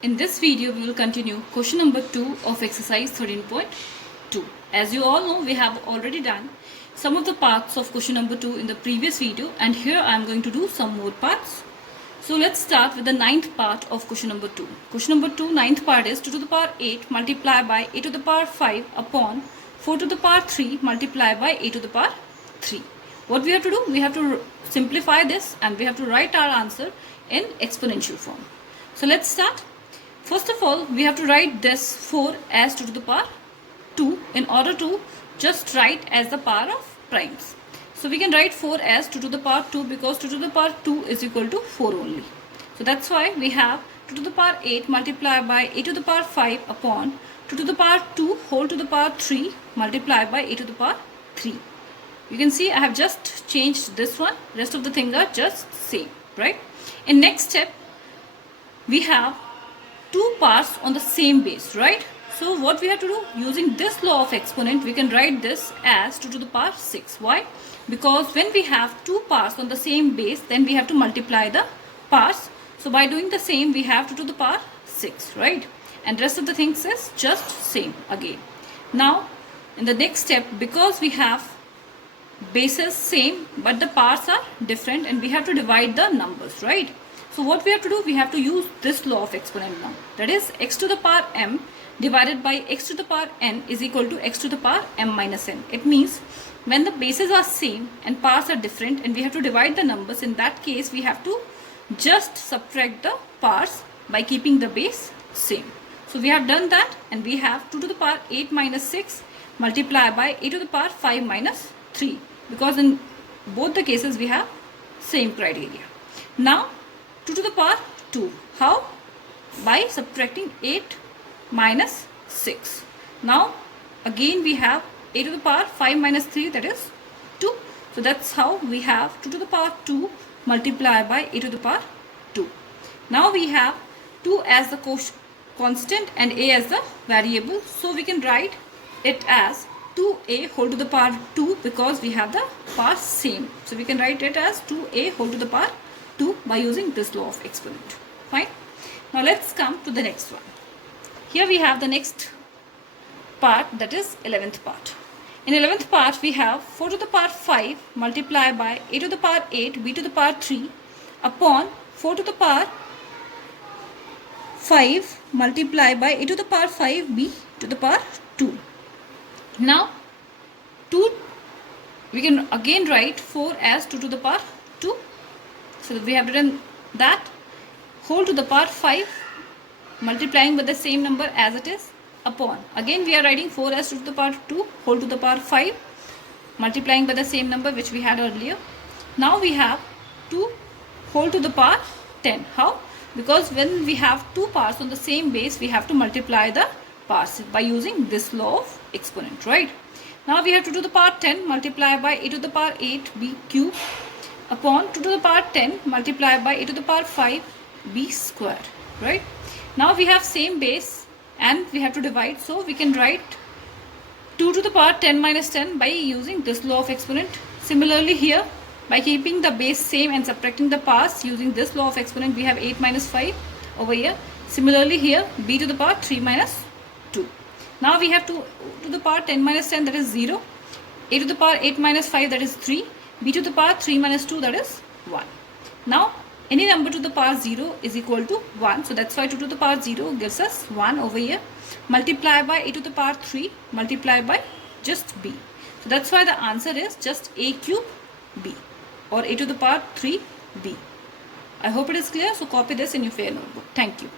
In this video, we will continue question number 2 of exercise 13.2. As you all know, we have already done some of the parts of question number 2 in the previous video, and here I am going to do some more parts. So let's start with the ninth part of question number 2. Question number 2, ninth part is 2 to the power 8 multiplied by a to the power 5 upon 4 to the power 3 multiplied by a to the power 3. What we have to do? We have to simplify this and we have to write our answer in exponential form. So let's start. First of all, we have to write this 4 as 2 to the power 2 in order to just write as the power of primes. So we can write 4 as 2 to the power 2 because 2 to the power 2 is equal to 4 only. So that's why we have 2 to the power 8 multiplied by a to the power 5 upon 2 to the power 2 whole to the power 3 multiplied by a to the power 3. You can see I have just changed this one. Rest of the things are just same, right? In next step, we have two parts on the same base, right? So what we have to do, using this law of exponent, we can write this as 2 to the power 6. Why? Because when we have two parts on the same base, then we have to multiply the parts. So by doing the same, we have 2 to the power 6, right? And rest of the things is just same again. Now, in the next step, because we have bases same, but the parts are different and we have to divide the numbers, right? So what we have to do, we have to use this law of exponent now. That is x to the power m divided by x to the power n is equal to x to the power m minus n. It means when the bases are same and parts are different and we have to divide the numbers, in that case we have to just subtract the parts by keeping the base same. So we have done that and we have 2 to the power 8 minus 6 multiplied by a to the power 5 minus 3, because in both the cases we have same criteria. Now 2 to the power 2. How? By subtracting 8 minus 6. Now again we have a to the power 5 minus 3, that is 2. So that's how we have 2 to the power 2 multiplied by a to the power 2. Now we have 2 as the constant and a as the variable. So we can write it as 2a whole to the power 2 because we have the parts same. So we can write it as 2a whole to the power 2 by using this law of exponent. Fine. Now let's come to the next one. Here we have the next part, that is 11th part. In 11th part we have 4 to the power 5 multiplied by a to the power 8 b to the power 3 upon 4 to the power 5 multiplied by a to the power 5 b to the power 2. Now we can again write 4 as 2 to the power 2. So we have written that whole to the power 5 multiplying with the same number as it is upon. Again we are writing 4 as 2 to the power 2 whole to the power 5 multiplying by the same number which we had earlier. Now we have 2 whole to the power 10. How? Because when we have two parts on the same base, we have to multiply the parts by using this law of exponent, right? Now we have 2 to the power 10 multiplied by a to the power 8 b cube upon 2 to the power 10 multiplied by a to the power 5 b square, right? Now we have same base and we have to divide, so we can write 2 to the power 10 minus 10 by using this law of exponent. Similarly here, by keeping the base same and subtracting the parts using this law of exponent, we have 8 minus 5 over here. Similarly here, b to the power 3 minus 2. Now we have 2 to the power 10 minus 10, that is 0. a to the power 8 minus 5, that is 3. b to the power 3 minus 2, that is 1. Now any number to the power 0 is equal to 1. So that's why 2 to the power 0 gives us 1 over here. Multiply by a to the power 3 multiply by just b. So that's why the answer is just a cube b or a to the power 3 b. I hope it is clear. So copy this in your fair notebook. Thank you.